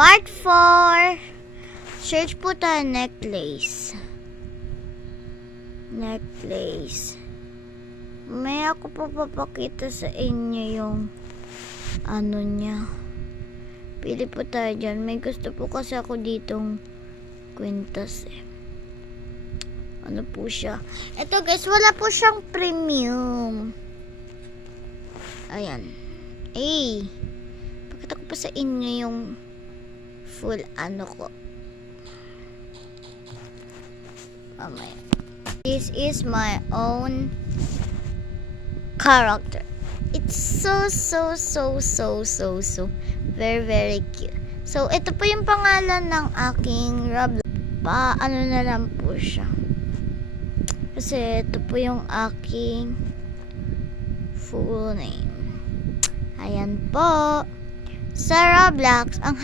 Part 4. Search po tayo necklace. May ako po papakita sa inyo yung ano niya. Pili po tayo dyan. May gusto po kasi ako ditong kwintas eh. Ano po siya? Ito guys, wala po siyang premium. Ayan. Pakita ko pa sa inyo yung full ano ko. Mamaya. This is my own character. It's so very cute. So, ito po yung pangalan ng aking Roblox. Ano na lang po siya. Kasi ito po yung aking full name. Ayan po. Sa Roblox, ang